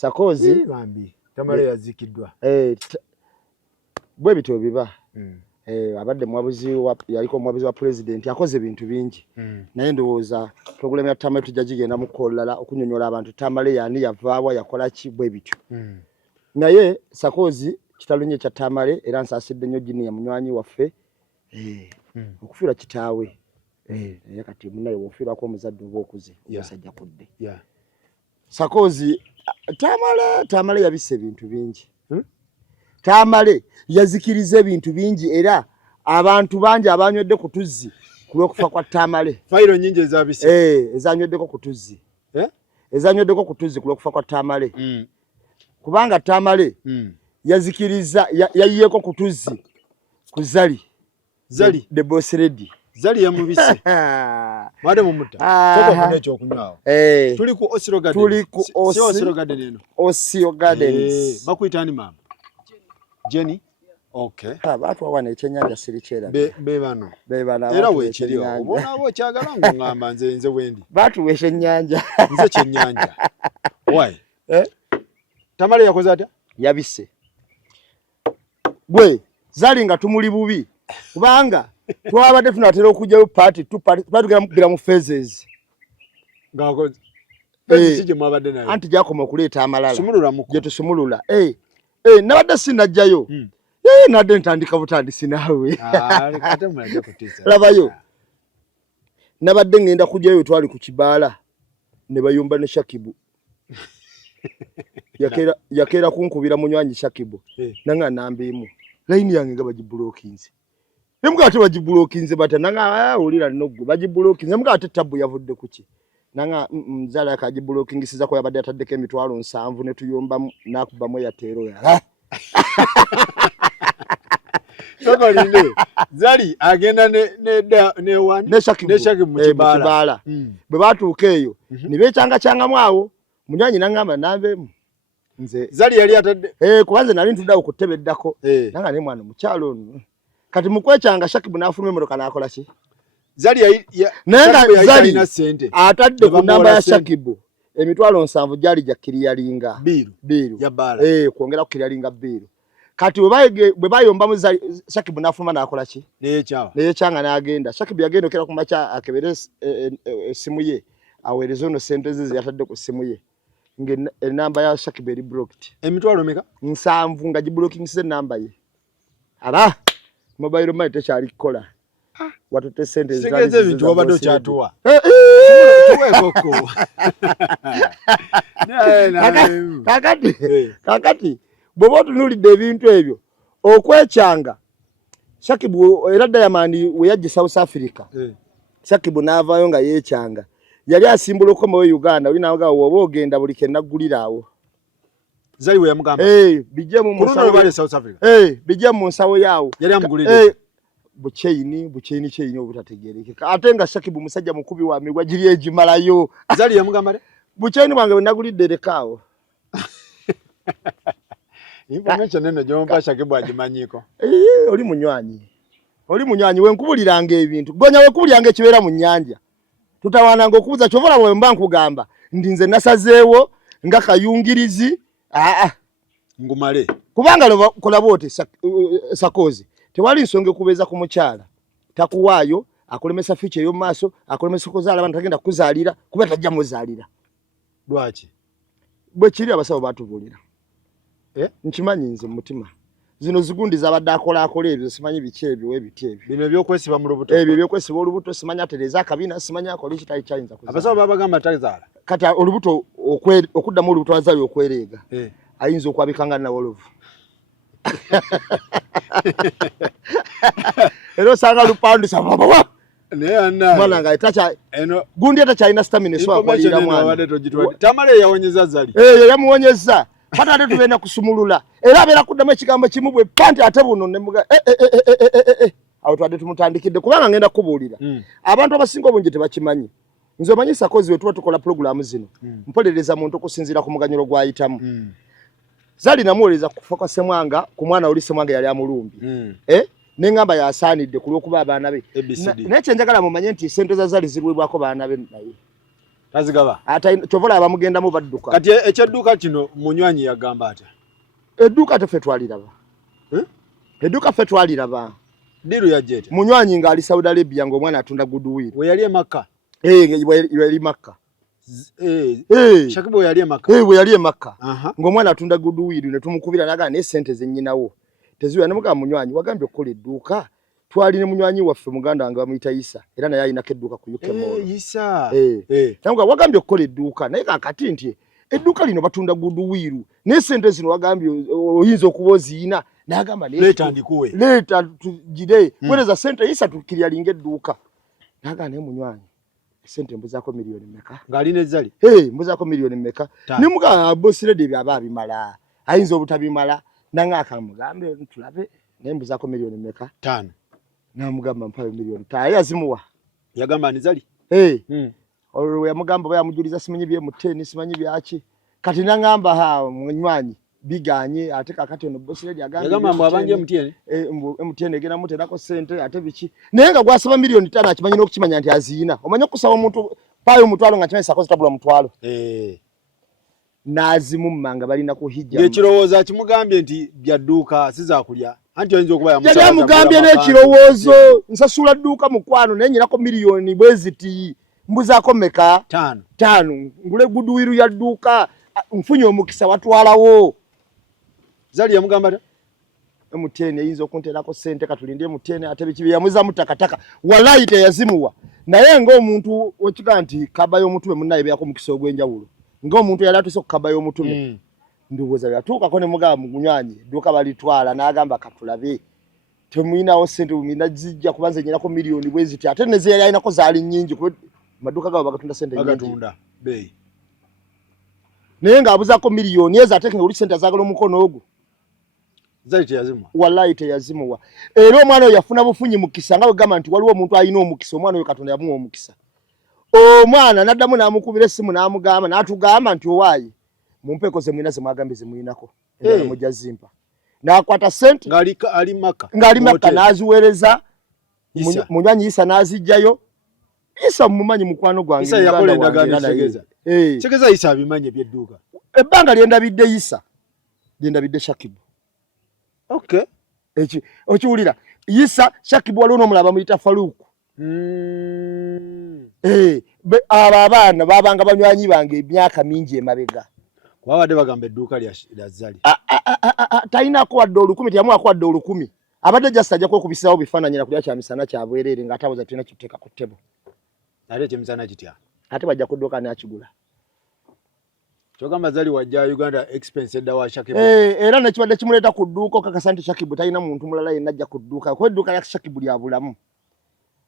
Sakozi bambi Tamale yazikidwa bwe bityo biba abadde yaliko mwabuzi wa president yakoze bintu bingi naye ndowooza program ya Tamale tujja gigenda mu kolala okunyonyola abantu Tamale yani yavaawa yakola ki bwe bityo naye Sakozi kitalunye kya Tamale era nsaasidde nnyo jini ya munywanyi waffe okufiira kitaawe naye kati munaye wofiirako omuzadde oba okuze omusajja kudde Sakozi Tamale yabisse ebintu bingi Tamale yazikiriza ebintu bingi era abantu bangi abanywedde ku tuzzi kulw'okufa kwa Tamale fayiro nyingi ezabise ezanyweddeko ku tuzzi ezanyweddeko ku tuzzi kulw'okufa kwa Tamale kubanga Tamale yazikiriza yayiyeko ku tuzzi ku Zali the boss lady Zali ya mubisi Made mumuta Soko mune chokunywa Tuli ku Osiro Gardens Tuli ku Osiro Gardens eno Osiro Gardens Bakuitani mama Jenny Okay Abantu awana ekyenyanja sirichera Bebano Era wecheriwa Obona abo kyagala ngamba nze wendi Batu weshe nyanja Nze kyenyanja Why Tamale yakoze atya Yabise Gwe Zali nga tumuli bubi kubanga twabadde tunatera okujjayo party tugera mu phases ngako sije mwabadde nayo anti jakoma okuleeta amalala sumulula muko je tusumulula nabadde sinajjayo nadde ntandika butandisi nawe kate mwaje kutisa labayo nabadde ngenda kujjayo twali ku kibaala ne bayumba ne Shakibu yakera kunkubira munywanyi Shakibu nanga nambimu line yange nga bagiblokinze Nemga ate bagiblokinze bata nanga ulira nogwe bagiblokinze nemga ate tabu yavudde kuki nanga mzala akagiblokingiza ko yabadde ataddeko emitwalo 7 ne tuyomba nakubamu ya tero ya Soko linde Zali agenda ne wani ne Shakibu mu kibala bwe batuuka eyo nibekyanga mwawo munywanyi nangamba nambemu nze Zali yali atadde kubanze nali ntuddawo ku ttebe eddako nanga ne mwana mukyalo ono kati mukwekyanga Shakibu n'afuluma emotoka n'akola ki Zali Zali atadde ku namba ya Shakibu emitwalo 7 gyali gya kiriyalinga biru ya bala kuongera ku kiriyalinga biru kati bwe bayomba mu Zali Shakibu n'afuluma n'akola ki neye kyanga n'agenda Shakibu yagenda okera ku macha akebere esimu ye aweereza ono sente ze yatadde ku simu ye enamba ya Shakibu eri blocked emitwalo meka 7 nga giblokingise namba ye ara mobile money tekyali kola watote sente zigeze bintu wabado kyatuwa tuwe koko kakati bobo tunulidde ebintu ebyo okwekyanga Shakibu era Diamond we yajje South Africa Shakibu n'avaayo nga yekyanga yali asimbula okoma we Uganda oli naga woba ogenda buli kenaguliraawo Zali we yamugamba bijje mu musawo bali South Africa bijje mu nsawo yawo yali amugulire bukyeyini obutategerekeka ate nga Shakibu musajja mukubi wa migwa giri ejimalayo Zali yamugamba bukyeyini bwange we nagulidde lekaawo information neno jomba Shakibu agimanyiko oli munywanyi we nkubuliranga ebintu gonya we kubuliranga ekibeera mu nnyanja tutawananga okubuza kyovola bwe mba nkugamba ndinze nasazeewo nga kayungirizi ngumale kubanga kola bote Sakozi tewali nsonge kubeeza ku mukyala takuwaayo akulemesa fiche yo maaso akulemesa kuzaala abantu tagenda kuzaalira kuba tajja muzaalira lwaki bwe kiri abasawo batubulira nkimanyi nze mutima zino zigundi zabadde akola ebyo simanyi biki ebyo webiti ebyo bino ebyokwesiba mu lubuto ebyo ebyokwesiba olubuto simanyi atereza akabina simanyi akola kitali kyayinza kuzaala abasawo babagamba tazaala kati olubuto okuddamu olubuto azaali okwereega ayinza okwabikanga na wolovu ero sanga lupandi sababa mwana nga itacha gundi atachaina stamina so akwalira mwana Tamale yawonyeza Zali yamuwonyeza hata ate tubenda kusumulula era abera kuddamu ekigambo kimubwe panti ate buno nemuga awo twadde tumutandikidde kubanga ngenda kubuulira abantu abasinga obungi tebakimanyi nze omanyi Sakozi we tuba tukola programu zino mpolereza muntu okusinziira ku muganyulo gwayitamu Zali namuweleza kufa kwa Semwanga ku mwana oli Semwanga yali amulumbi nengamba yasaanidde kulwokuba abaana be naye kyenjagala mumanye nti sente za Zali zirwebwako baana be naye tazigaba ata chovola abamugenda mu badduka kati ekyedduka kino munywanyi yagamba ate edduka tefe twaliraba edduka fe twaliraba diru yajete munywanyi nga ali Saudi Arabia ng'omwana atunda goodwill we yali Makka yali Makka Shakibu we yali Makka we yali Makka ng'omwana atunda goodwill ne tumukubira naga ne sente zennyinawo tezuya ne muga munywanyi wagambye okukola edduka twali ne munywanyi waffe muganda wange bamuyita Isa era naye alina kedduka ku UK Mall Isa nanga wagambye okukola edduka naye kakati nti edduka lino batunda goodwill ne sente zino wagambye oyinza okuba oziina nagamba leta ndikuwe leta tujide mwereza sente Isa tukirya linge edduka naga ne munywanyi sente mbuzako milioni meka ngali ne zali mbuzako milioni meka ne muga boss lady byaba bimala ayinza obutabimala nanga akamugambe ntulabe ne mbuzako milioni meka 5 namugamba mpayo milioni 5 yazimuwa yagamba ni zali olwo yamugamba baya mujuliza simanyi bye muteni simanyi byaki kati nangamba ha munywanyi biganye ate kakati ono boss lady yagamba mwabanje muteni muteni egena muterako sente ate biki nenga gwasaba milioni 5 akimanyi n'okukimanya nti azina omanya kusaba omuntu payo mutwalo nga kimanyi sakoze tabula mutwalo nazimu mmanga balina kuhijja ngekirowooza kimugambye nti byadduka sizakulya anti oyinza okuba yamusaba yali amugambye n'ekirowoozo nsasula dduuka mukwano naye nyinako milioni bweziti mbuzaako meka 5 ngule goodwill ya dduuka nfunye omukisa watwalawo zali yamugamba ta muteni ayinza okunterako sente katulinde muteni ate bikibi yamuzamu takataka wallahi teyazimuwa naye ng'omuntu wekiga nti kabayo omutube munnaye byako mukisa ogw'enjawulo ng'omuntu yali atuse okukabayo omutume ndowooza yatuukako ne mugamba munywanyi edduuka balitwala n'agamba katulabe temuyinawo sente bumina zijja kubanza nyinako milioni bweziti ate neze yali alinako zaali nnyingi kuba maduuka gabo bagatunda sente nyingi naye ng'abuzaako milioni ezo ate nga oli sente azaagala omukono ogwo zali teyazimuwa wallahi teyazimuwa era omwana oyo yafuna bufunyi mukisa nga wegamba nti waliwo omuntu alina omukisa omwana oyo Katonda yamuwa omukisa omwana n'addamu n'amukubira essimu n'amugamba n'atugamba nti owaayi mumpeeko ze mwina ze mwagambe ze muyinako endala mujja zimpa n'akwata sente ng'ali Makka n'aziweereza munywanyi Isa n'azijjayo Isa mumumanyi mukwano gwange Isa yakola endagaano Segeza Segeza Isa abimanyi ebyedduuka ebbanga lyendabidde Isa lyendabidde Shakibu okiwulira Isa Shakibu waliwo n'omulaba muyita Faruku abo abaana babanga banywanyi bange emyaka mingi emabega wabadde bagamba edduuka lya zali talinako wadde 10 tiyamuwako wadde 10 abadde jasta ajja kwekubisirawo bifaananyi na kulya kyamisana kyabwereere ng'atabuza tulina kituteeka ku ttebo ate kyemisana kitya ate bajja kudduka n'akigula kyogamba zali wajja Uganda expense edda wa Shakibu era nekibadde kimuleeta ku dduuka okakasa nti Shakibu talina muntu mulala yenna ajja ku dduuka kuba edduuka lya Shakibu lya bulamu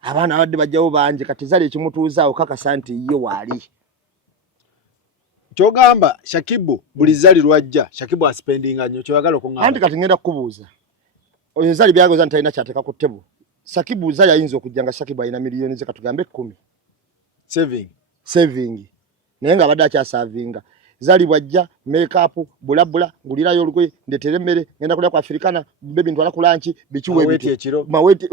abaana abadde bajjawo bangi kati zali ekimutuuzaawo kakasa nti ye waali kyogamba Shakibu buli zali lwajja Shakibu aspendinga nnyo kyoyagala okuŋŋamba anti kati ngenda kukubuuza oyo zali byagoza nti talina kyateeka ku ttebo Shakibu zali ayinza okujja nga Shakibu alina miliyoni ze katugambe 10 saving naye nga abadde akyasavinga zali bwajja make-up bulabula ngulirayo olugoye ndetere emmere ngenda kulya ku Afrikana bebi ntwala ku lanchi bikiwe ekiro maweti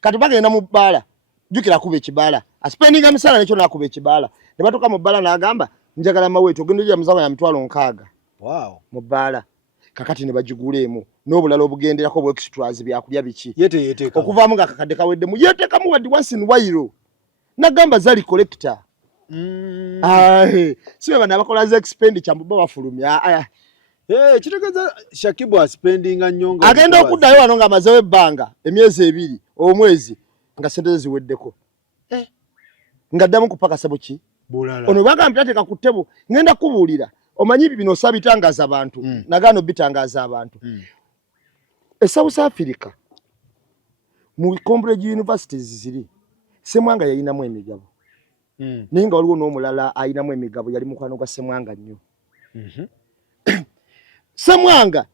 kati bagenda mu bbaala jukira kuba ekibaala aspendinga misala nekyo nakuba ekibaala ne batuuka mu bbaala n'agamba njagala maweti ogenderera muzawo ya mitwalo 6 mu bbaala kakati ne bagiguleemu n'obulala obugenderako bwe extras byakulya biki okuvaamu nga kakadde kaweddemu yeteekamu wadde once in while nagamba zali collector sibe bana bakola za expenditure mbuba bafulumya kitegeza Shakibu aspendinga nnyo nga agenda okuddayo wano nga amazewo ebbanga emyezi 2 omwezi nga sente ziweddeko nga ddamu kupakasa buki ono bagamba tateeka ku ttebo ngenda kubuulira omanyi bino osabitangaza abantu nagano bitangaza abantu South Africa mu Cambridge universities ziri Semwanga yayinamu emigabo naye nga waliwo n'omulala ayinamu emigabo yali mukwano gwa Semwanga nnyo Semwanga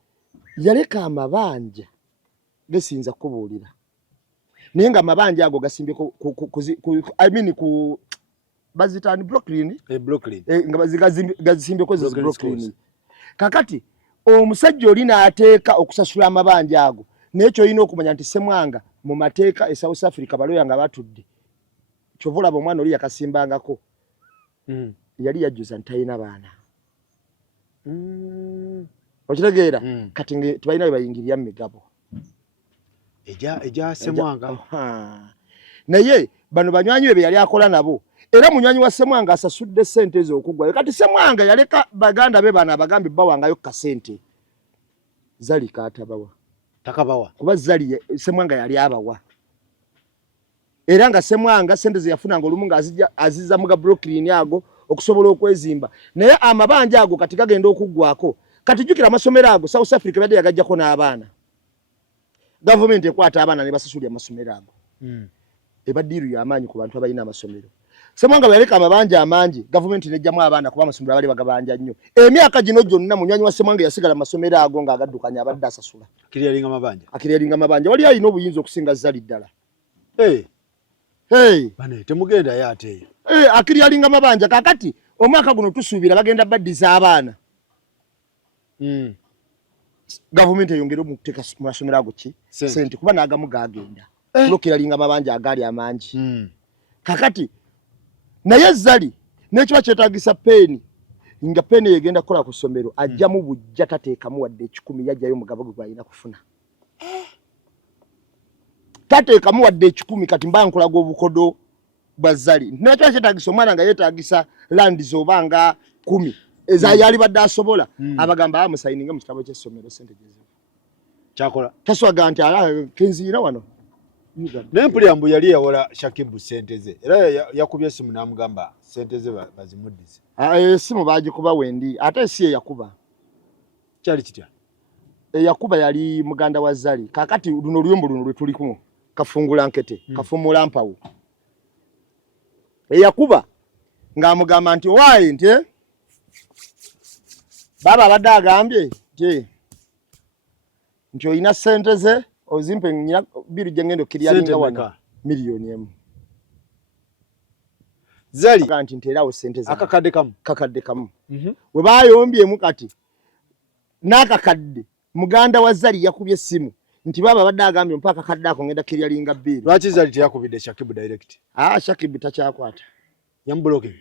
yaleka amabanja gesinza kubuulira naye nga amabanja ago gasimbye ku bazitani Brooklyn nga gazisimbye ko Brooklyn kakati omusajja oli n'ateeka okusasula amabanja ago n'ekyo olina okumanya nti Semwanga mu mateeka e South Africa baloya nga batudde kyovula omwana oli yakasimbangako yali yajjuza ntayina baana okitegeera kati tebalina bayingirira migabo eja Ssemwanga naye bano banywanyi be yali akola nabo era munywanyi wa Ssemwanga asasudde ssente ez'okugwayo kati Ssemwanga yaleka baganda be bana abagambi bawangayo kasente Zali katabawa takabawa kuba Zali Ssemwanga yali abawa era nga Ssemwanga sente ze yafunanga olumu nga aziza muga Brooklyn ago okusobola okwezimba naye amabanja ago kati gagenda okuggwako kati jukira amasomero ago South Africa badde yagajjako n'abaana government ekwata abaana ne basasula amasomero ago ebadiru y'amaanyi ku bantu abalina amasomero Ssemwanga yaleka amabanja amangi government nejjamu abaana kuba amasomero abali bagabanja nnyo emyaka gino gyonna munywanyi wa Ssemwanga yasigala amasomero ago nga agaddukanya abadde asasula akiriyalinga amabanja wali ayina obuyinza okusinga Zali ddala bane temugenda yate akiriyalinga amabanja kakati omwaka guno tusuubira bagenda baddiza abaana government eyongera okuteeka mu masomero ago ki sente kuba n'agamu gagenda lokiralinga amabanja agali amangi kakati naye Zali n'ekiba kyetaagisa peeni nga peeni yegenda kukola ku ssomero ajjamu bujja tateekamu wadde 10 yajjayo mugabo gwe alina kufuna tateekamu wadde 10 kati mba nkolaga obukodo bwa Zali n'ekiba kyetaagisa omwana nga yeetaagisa landi zobanga 10 eza yali badde asobola abagamba amusayininga mu kitabo ky'essomero sente jezo kyakola taswaga nti ala kenzira wano Nempuliyambu yali yawola Shakibu sente ze era yakubye simu namugamba sente ze bazimuddize simu bagikuba wendi ate si yakuba kyali kitya yakuba yali muganda wa Zali kakati luno luyombo luno lwe tuliku kafungula nkete kafumula mpawu yakuba ng'amugamba nti wayi nti baba abadde agambye nti oyina sente ze ozimpe nyina biru jengendo kiriyalinga wana milioni 1 Zali kanti nterawo sente za kakadde kamu we bayombye mukati nakakadde muganda wa Zali yakubye simu nti baba abadde agambye mpaka kadde ako ngenda kiriyalinga biru lwaki Zali teyakubidde Shakibu direct Shakibu takyakwata yambloke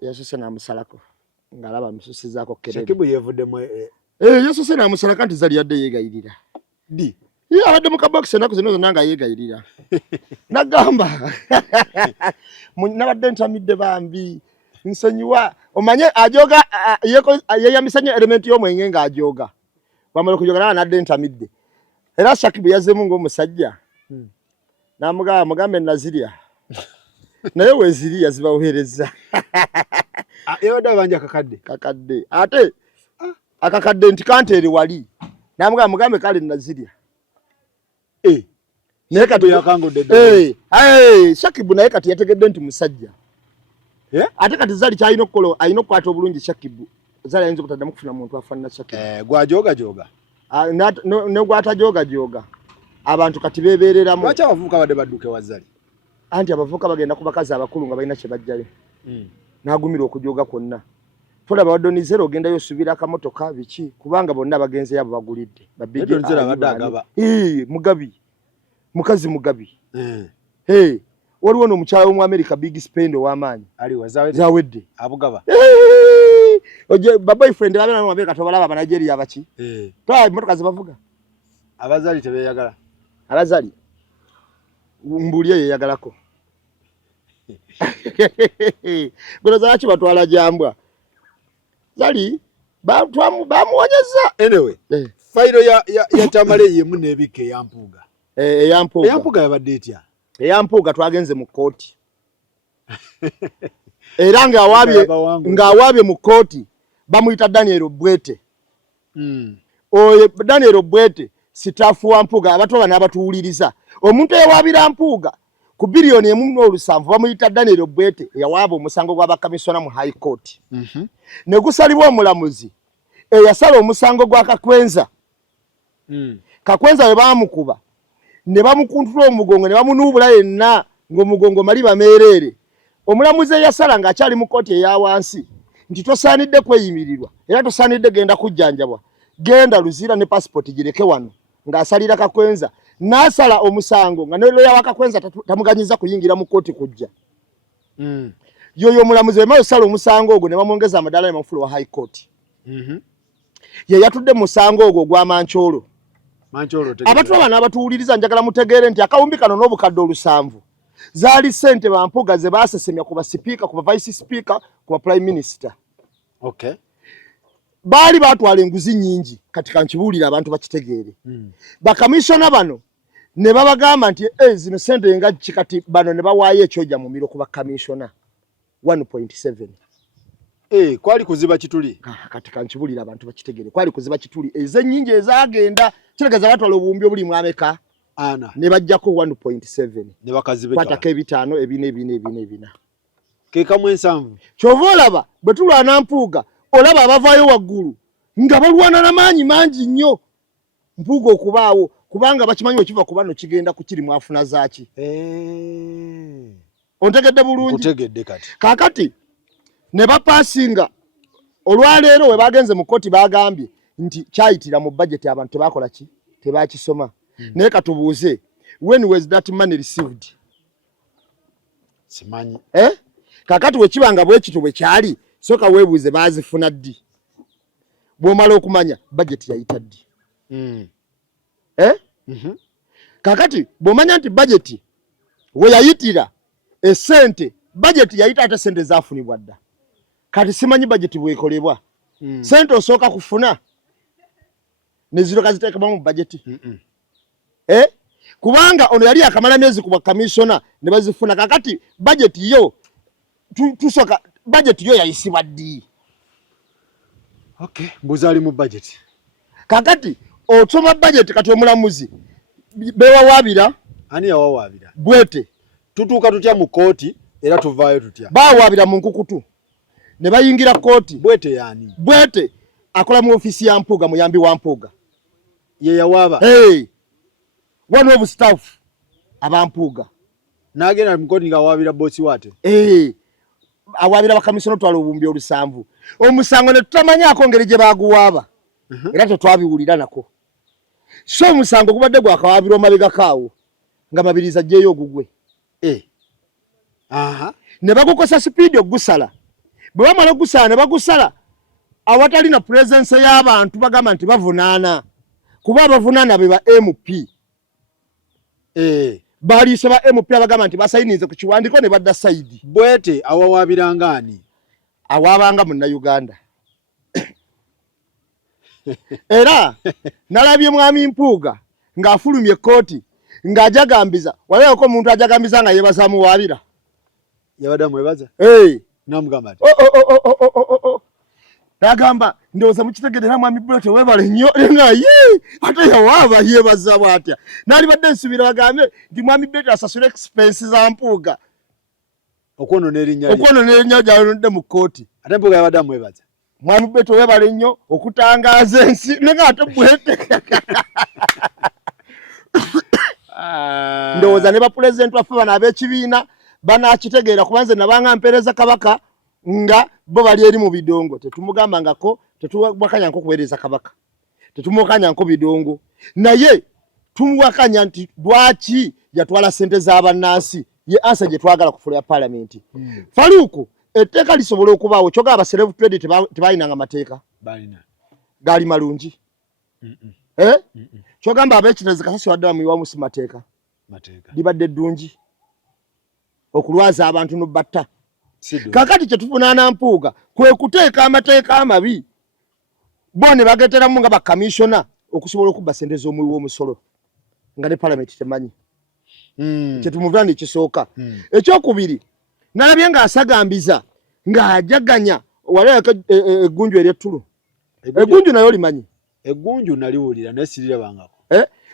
yasose namusalako ngalaba mususizaako kerere Shakibu yevuddemu yasose namusalaka nti Zali yadde yegayirira abadde mu kabox enaku zino zonna nga yegayirira nagamba nabadde ntamidde bambi nsonyiwa omanye ajoga yeyamisanya element y'omwenge nga ajoga wamala kujoga nawe nadde ntamidde era Shakibu yazemu ng'omusajja namugamba mugambe nazirya naye weziriya zibaweereza yabadde abanja kakadde ate akakadde nti kanteere wali namugamba mugambe kale nazirya naye kati Shakibu naye kati yategedde nti musajja ate kati Zali kyalina okukola alina okukwata obulungi Shakibu Zali ayinza okutaddamu kufuna muntu afaanana Shakibu gwajogajoga ne gwatajogajoga abantu kati beebeereramu lwaki abavubuka badde badduke wa Zali anti abavubuka bagenda ku bakazi abakulu nga balina kye bajjayo n'agumira okujoga kwonna tolaba wadonizera ogendayo osubira akamotoka biki kubanga bonna bagenzeyo abo bagulidde mugabi mukazi mugabi waliwo n'omukyala w'omu America big spend ow'amaanyi zawedde abugaba baboyfriend babeera mu America tobalaba Abanigeria abaki twala emmotoka zebavuga abazali tebeyagala abazali mbuli yeyagalako bino zaki batwala jambwa Zali bamuwanyeza anyway fairo ya Tamale yemu nebike eyampuga eyampuga yabadde etya eyampuga twagenze mu kooti era ng'awaabye mu kooti bamuyita Daniel Obwete oyo Daniel Obwete sitaafu wa mpuga abatwala n'abatuwuliriza omuntu eyawaabira mpuga ku bilioni 1.7 bamuyita Daniel Obwete yawaaba omusango gw'abakamisona mu High Court ne gusalibwa omulamuzi eyasala omusango gwa Kakwenza Kakwenza we baamukuba ne bamukuntula omugongo ne bamunuubula yenna ng'omugongo mali bameerere omulamuzi eyasala ng'akyali mu kooti eya wansi nti tosaanidde kweyimirirwa era tosaanidde genda kujjanjabwa genda Luzira ne passport gireke wano ng'asalira Kakwenza n'asala omusango nga ne loya wa Kakwenza tamuganyiza kuyingira mu kooti kujja yoyo mulamuzi bwe sala omusango ogwo ne bamwongeza amadala Mafulo wa high court ye yatudde musango ogwo gwa Mancholo abantu abana abatuwuliriza njagala mutegeere nti akawumbi kano n'obukadde olusanvu zaali ssente bampuga ze baasesemya ku basipiika ku vice speaker ku prime minister baali batwala enguzi nnyingi kati kankibuulira abantu bakitegeere bakamishona bano ne babagamba nti zino ssente nga kikati bano ne bawaayo ekyojja mu miro ku bakamishona 1.7 kwali kuziba kituli kati kankibuulira abantu bakitegeere kwali kuziba kituli ezennyingi ezagenda kiregeza batwala obuwumbi obuli mwameka ana ne bajjako 1.7 ne bakazibe kwatako ebitaano ebina ke kamwe ensanvu kyova olaba bwe tulwana Mpuuga olaba abavaayo waggulu nga balwana n'amaanyi mangi nnyo Mpuuga okubaawo kubanga bakimanyi okiva ku bano kigenda ku kiri mwafuna zaaki ontegedde bulungi otegedde kati kakati ne bapaasinga olwaleero we bagenze mu kkooti bagambye nti kyayitira mu budget abantu tebakola ki tebakisoma naye katubuuze when was that money received simanyi kakati wekibanga bwe kito bwe kyali soka weebuuze baazifuna ddi bw'omala okumanya budget yayita ddi kakati bw'omanya nti budget we yayitira essente budget yayita ate sente zaafunibwa dda kati simanyi budget bwekolebwa sente osooka kufuna ne ziroka ziteekebwa mu budget kubanga ono yali akamala myezi ku bakamishona ne bazifuna kakati budget yo tusoka budget yo yayisibwa ddi mbuzali mu budget kakati otoma budget kati omulamuzi bewawaabira ani yawawaabira bwete tutuuka tutya mu kooti era tuvaayo tutya bawaabira mu nkukutu ne bayingira kooti bwete yani bwete akola mu ofisi ya Mpuuga muyambi wa Mpuuga ye yawaaba one of staff abampuuga nagenda mu kooti nga awaabira bosi wate awaabira bakamisona twala obuwumbi olusanvu omusango ne tutamanyako ngeri gye baguwaaba era tetwabiwulira nako so omusango gubadde gwakawaabira omabega kaawo nga mabiriza jjeyo ogugwe ne bagukosa sipiidi ogusala bwe bamala ogusala ne bagusala awatali na presence y'abantu bagamba nti bavunaana kuba abavunaana be ba MP baliise ba MP abagamba nti basayinize ku kiwandiko ne badda saidi bwete awawaabiranga ani awaabanga Munnayuganda era nalabye mwami Mpuuga ng'afulumye kooti ng'ajagambiza walaako omuntu ajagambiza nga yeebaza muwaabira yabadde mwebaza namugamba ati nagamba ndowooza mukitegeera mwami Bwete weebale nnyo nga ate yawaaba yeebaza bwatya naali badde nsubira bagambe nti mwami Bwete asasula expense za Mpuuga okwonoona erinnya gyalonodde mu kooti ate Mpuuga yabadde amwebaza mwami Bwete weebale nnyo okutangaaza ensi nga ate Bwete ndowooza ne bapulezidenti waffe bano ab'ekibiina banakitegeera kuba nze nabanga mpeereza kabaka nga bo bali eri mu bidongo tetumugambangako tetuwakanyako kuweereza kabaka tetumukanyako bidongo naye tumuwakanya nti lwaki yatwala ssente z'abannansi ye ansa gye twagala ku fulo ya paalamenti Faluuku etteeka lisobola okubaawo kyogaba abaserevu trade tebalinanga mateeka gaali malungi kyogamba ab'ekitezi kasasi wadde bamuyiwamu si mateeka libadde ddungi okulwaza abantu n'obatta kakati kyetuvunaana Mpuuga kwe kuteeka amateeka amabi bo ne bageteramu nga bakamishona okusobola okubba ssente z'omuwi w'omusolo nga ne paalamenti temanyi kyetumuvuna nekisooka ekyokubiri nalabye ng'asagambiza ng'ajaganya walaako eggunju ery'ettulu eggunju nayo limanyi eggunju naliwulira naye sirirabangako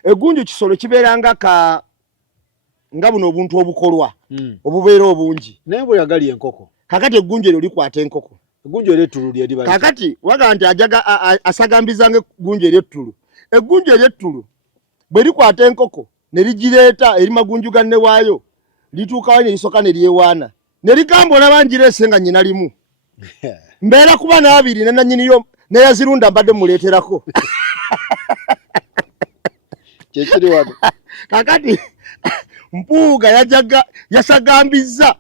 eggunju kisolo kibeeranga nga buno obuntu obukolwa obubeera obungi naye bwe yagali enkoko kakati eggunju eryo likwata enkoko eggunju ery'ettulu lyeriba kakati waga nti asagambizanga eggunju ery'ettulu eggunju ery'ettulu bwe likwata enkoko ne ligireeta eri magunju ganne waayo lituukawo ne lisoka ne lyewaana ne ligamba olaba ngireese nga nnyina limu mbeera kuba n'abiri ne nannyiniyo neyazirunda mbadde muleeterako kyekiri wano kakati Mpuuga yasagambizza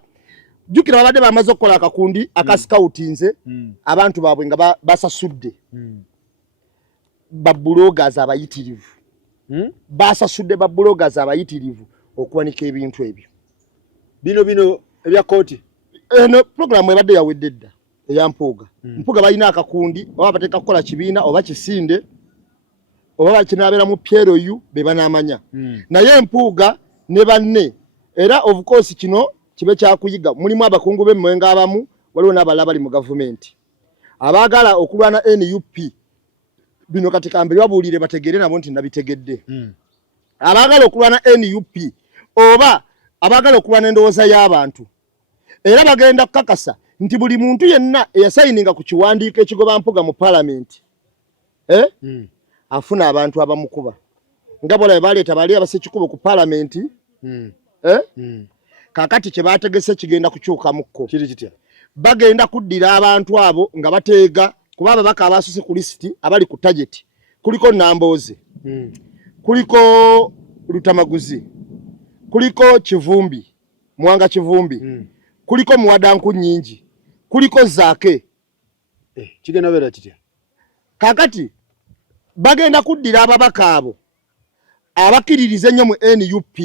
jukira babadde bamaze okukola akakundi akascoutinze abantu baabwe nga basasudde babuloggers abayitirivu basasudde babuloggers abayitirivu okuwanika ebintu ebyo bino ebya kooti eno program ebadde yawedde dda eyampuuga mpuuga balina akakundi oba bateeka kukola kibiina oba kisinde oba bakinabeera mu PRU be banamanya naye empuuga ne banne era of course kino kibe kyakuyiga mulimu abakungu b'emmengo abamu waliwo n'abalala bali mu gavumenti abaagala okulwana NUP bino kati kambere babuulire bategere nabo nti nabitegedde abaagala okulwana NUP oba abaagala okulwana endowooza y'abantu era bagenda kukakasa nti buli muntu yenna eyasayininga ku kiwandiiko ekigoba mpuga mu parliament afuna abantu abamukuba nga bola baleeta bali abasekikubo ku parliament kakati kye bategese kigenda kukyuka mukko kiri kitya bagenda kuddira abantu abo nga bateega kuba ababaka abasuse ku lisiti abali ku target kuliko Nambooze kuliko Lutamaguzi kuliko Kivumbi Mwanga Kivumbi kuliko Muwadanku Nyingi kuliko Zaake kigenda bera kitya kakati bagenda kuddira ababaka abo abakiririze nnyo mu NUP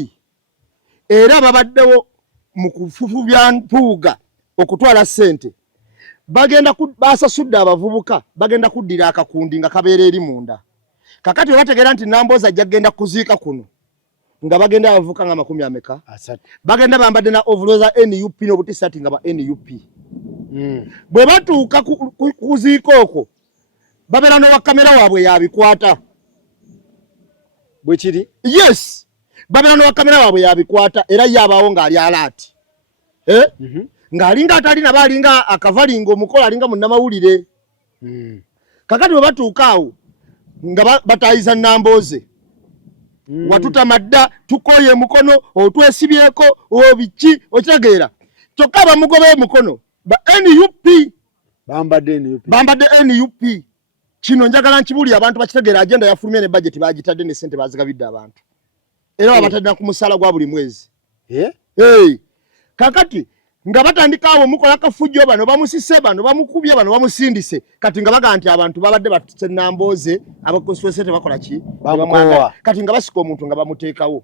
era babaddewo mu kufufu bya mpuuga okutwala ssente bagenda basasudde abavubuka bagenda kuddira akakundi nga kabeera eri munda kakati bategeera nti Nambooze ajja kugenda kuziika kuno nga bagenda abavubuka nga 30 bagenda bambadde na overall NUP n'obutisati nga ba NUP bwe batuuka kuziika okwo babeera n'owa kamera waabwe yabikwata bwe kiri yes babeera n'owa kamera waabwe yabikwata era yabaawo ng'ali alaati ng'alinga atalina baalinga akavalinga omukola alinga munnamawulire kakati bwe batuuka awo nga bataayiza Nambooze watutamadda tukoye mukono otwesibyeko obiki okitegeera kyokka bamugobe mukono ba NUP bambadde NUP kino njagala nkibuli abantu bakitegeera agenda yafulumye ne budget bagitadde ne sente bazigabidde abantu era babatadde ku musala gwa buli mwezi kakati nga batandika awo mukola kafujjo bano bamusise bano bamukubye bano bamusindise kati nga baga nti abantu babadde batse Nambooze abakoswesete bakola ki bamukowa kati nga basika omuntu nga bamuteekawo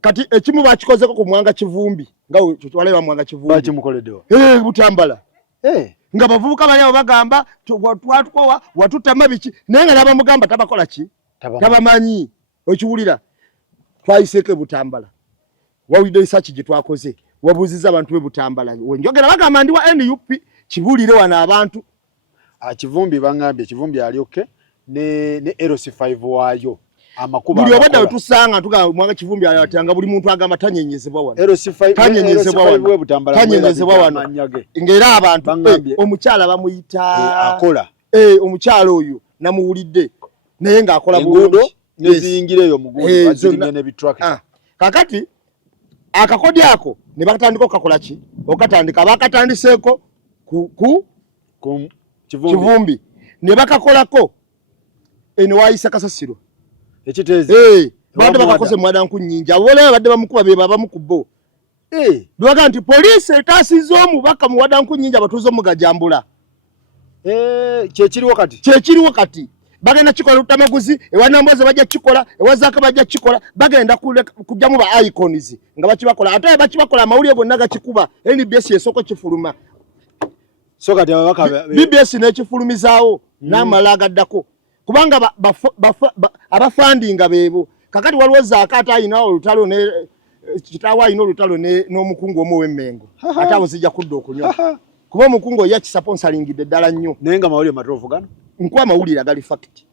kati ekimu bakikozeko ku Mwanga Kivumbi nga wale ba Mwanga Kivumbi bakimukoleddewa Butambala nga bavubuka bali abo bagamba twatukowa watutama biki naye nga nabamugamba tabakola ki tabamanyi okiwulira twayiseke Butambala wawulidde research gye twakoze wabuuziza abantu be Butambala njogera bagamba ndi wa NUP kibulire wana abantu Kivumbi bangambye Kivumbi alyoke ne LC5 waayo amakuba buli obadde wetusanga tugamba Mwanga Kivumbi ayatanga buli muntu agamba tanyenyezebwa wano LC5 we Butambala tanyenyezebwa wano ngera abantu omukyala bamuyita akola omukyala oyo namuwulidde naye ng'akola bulungi neziyingireyo mugundi bazirimye ne bitruck kakati akakodi ako ne bakatandika okakola ki okatandika bakatandiseeko ku Kivumbi ne bakakolako eno waayisa kasasiro ekiteezi bade bakakoze Muwadanku Nyingi abole badde bamukuba be bamukubo baga nti poliisi etaasizza omubaka Muwadanku Nyingi abatuuze omugajambula kyekiriwo kati bagenda kikola Lutamaguzi ewa Nambooze bajja kikola ewa Zaake bajja kikola bagenda kujjamu ba icons nga bakibakola ate bakibakola amawulire gonna gakikuba NBS esoko kifuluma kati ababaka BBS n'ekifulumizaawo n'amala agaddako kubanga abafandinga beebo kakati waliwo Zaake ate ayina olutalo kitaawe ayina olutalo n'omukungu omu ow'Emmengo ate abo zijja kudda okunywa kuba omukungu oyo yakisponsalingidde ddala nnyo naye nga mawulire matuufu gano nkuba amawulire agali fact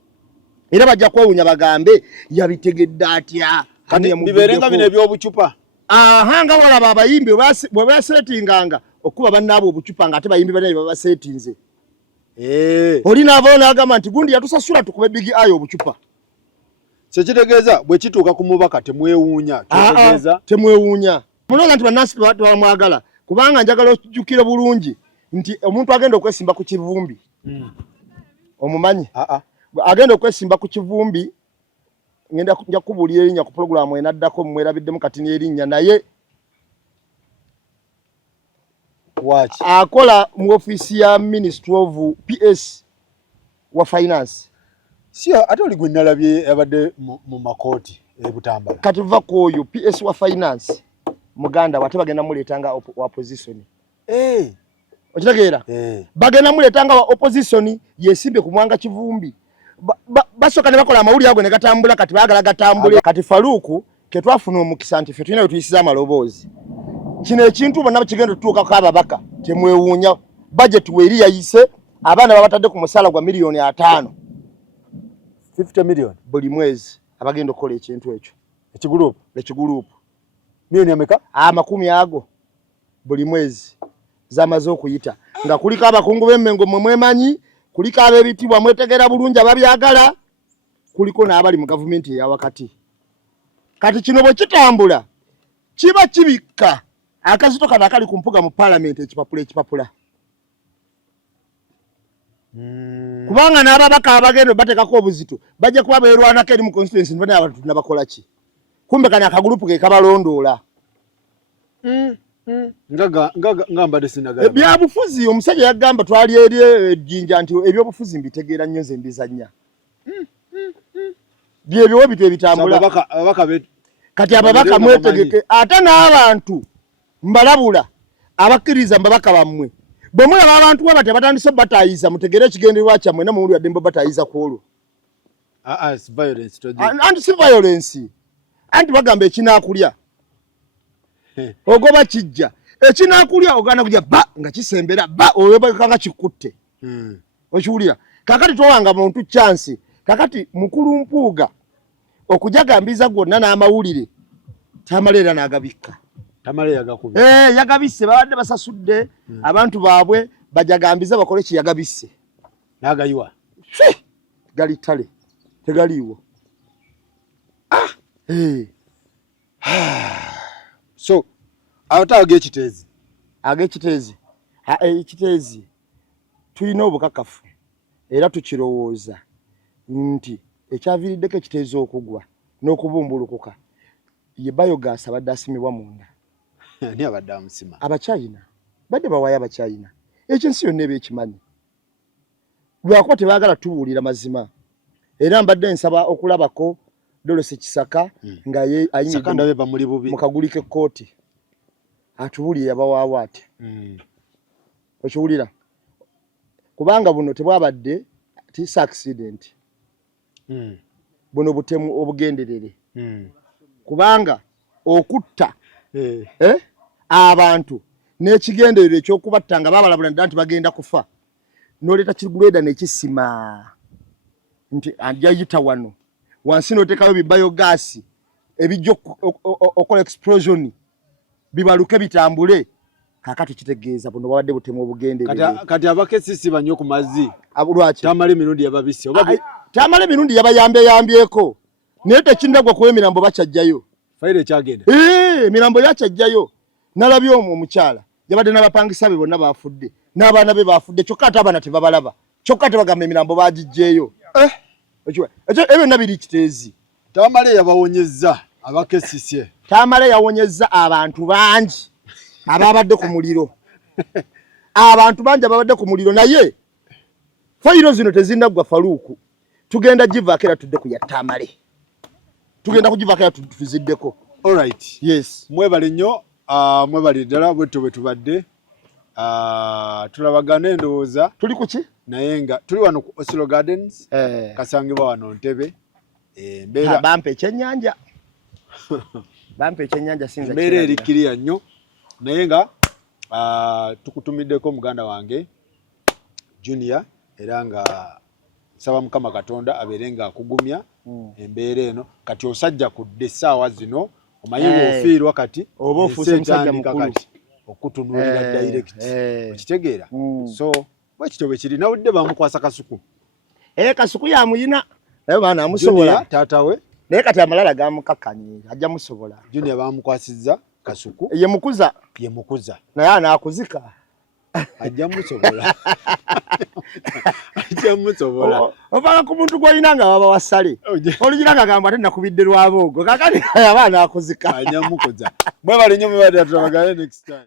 era bajja kwewuunya bagambe yabitegedde atya bibeerenga bino ebyobucupa nga walaba abayimbi bwe basetinganga okuba bannaabo obucupa nga ate bayimbi banne babasetinze oli naavaayo n'agamba nti gundi yatusasula tukube bigi ayo obucupa kyekitegeeza bwe kituuka ku mubaka temwewuunya temwewuunya mulonga nti bannansi tebamwagala kubanga njagala okujjukira bulungi nti omuntu agenda okwesimba ku Kivumbi omumanyi agenda okwesimba ku Kivumbi ngenda nja kubuulira erinnya ku programu enaddako mmwerabiddemu kati n'erinnya naye akola mu office ya Ministry of PS wa Finance. Sio ate oli gwe nalabye abadde mu makoti Butambala. Kati va koyo PS wa Finance muganda wate bagenda muletanga opposition. Okitegeera? Bagenda muletanga opposition yesimbe ku Mwanga Kivumbi. Basoka ne bakola amawuli ago ne gatambula kati bagala gatambule. Kati Faruku ketwafuna omukisa nti ffe tulina tuyisiza amaloboozi. Kino ekintu bonna bakigenda tutuuka ko ababaka temwewuunya budget weri yayise abaana babatadde ku musala gwa milioni 5. 50 million buli mwezi abagenda okukola ekintu ekyo. Ekigulupu milioni ameka? Amakumi ago buli mwezi zamaze okuyita nga kuliko abakungu b'emmengo mwemanyi, kuliko ab'ebitibwa mwetegera bulungi ababyagala, kuliko n'abali mu gavumenti eya wakati. Kati kino bwe kitambula kiba kibikka akazito kana akali ku mpuga mu parliament ekipapula. Kubanga n'ababaka abagenda batekako obuzito bajja kuba beerwanako eri mu constituency nibona abantu nabakola ki. Kumbe kana akagulupu ke kabalondoola. Ngamba sinagala. Ebyabufuzi omusajja yagamba twali eri ejjinja nti ebyobufuzi mbitegeera nnyo nze mbizannya. Byebyo bitwe bitambula. Kati ababaka mwetegeke ate n'abantu mbalabula abakkiriza mbabaka bammwe. Bwe mulaba abantu bwe batandise batayiza mutegere ekigendererwa kyammwe namwe muli yadde batayiza ku olwo. It's violence to si violence. Anti bagamba ekinaakulya. Ogoba kijja. Ekinaakulya ogana kujja ba nga kisembera ba oyobaka kikutte. Okiwulira. Kakati towanga muntu chance. Kakati mukulu mpuuga okujagambiza gwonna n'amawulire Tamaleera n'agabikka. Tamaleera gakubi. Yagabisse babadde basasudde abantu baabwe bajagambiza bakole ki yagabisse. N'agayiwa. Gali tale. Tegaliiwo. So awatage ekiteezi. Ekiteezi. Ekiteezi tulina obukakafu era tukirowooza nti ekyaviiriddeko ekiteezi okugwa n'okubumbulukuka ye biogas abadde asimibwa munda. Ani abadde amusima? Abachina badde bawaya Abachina. Ekyo nsi yonna eba ekimanyi. Lwakuba tebaagala tubuulira mazima. Era mbadde nsaba okulabako Dolose Kisaka nga ye ayingidde mu kagulike kooti. Atubuulire yabawaawo ati. Okiwulira? Kubanga buno tebwabadde tisa accident. Buno butemu obugenderere. Kubanga okutta abantu n'ekigenderero ekyokubatta nga babalabula nti bagenda kufa. N'oleeta kiguleda n'ekisima nti ajayita wano. Wansi n'oteekayo bibiogas ebijja okola explosion bibaluke bitambule. Kakati kitegeeza buno babadde butemu obugenderere. Kati abakesisi banyo ku mazzi. Lwaki? Tamale mirundi yababisi. Tamale mirundi yabayambyeko. Naye tekindagwa kuba emirambo bakyajjayo. Faire kyagenda. Emirambo yakyajjayo. Nalabye omukyala yabadde n'abapangisa be bonna baafudde. N'abaana be baafudde. Kyokka ate abaana tebabalaba. Kyokka tebagamba emirambo baagijjeeyo. Ebyo nabiri kiteezi. Tamale yabawonyezza abakesisi. Tamale yawonyezza abantu bangi ababadde ku muliro. Abantu bangi ababadde ku muliro naye fayiro zino tezinnaggwa Faruku. Tugenda givaako era tudde ku ya Tamale. Tugenda kugivaako era tuziddeko. All right. Yes. Mwebale nnyo, mwebale ddala bwe tubadde. Tulabagana endowooza. Tuli ku ki? Naye nga tuli wano ku Osiro Gardens. Kasangibwa wano Ntebe. Mbeera bampa ekyennyanja. Bampa ekyennyanja sinza kirabira. Mbeera erikiriya nnyo. Naye nga tukutumiddeko muganda wange Junior era nga saba Mukama Katonda abeere nga akugumya embeera eno. Kati osajja kudde essaawa zino omanyi ofiirwa kati oba ofuuse musajja mukulu okutunuulira direct. Okitegeera? So bwe kityo bwe kiri nawudde bamukwasa Kasuku. Kasuku yamuyina naye baana amusobola taata we. Naye kati amalala gamukakkanye ajja musobola. Junior bamukwasizza Kasuku. Ye mukuza. Naye anaakuzika. Ajja musobola. Ajja musobola. Ovanga ku muntu gw'olina nga baba wasale. Olugira nga gamba ate nakubidde lwaboogo. Kakati abaana akuzika. Ajja mukuza. Mwebale nnyo mwebale tulabagane next time.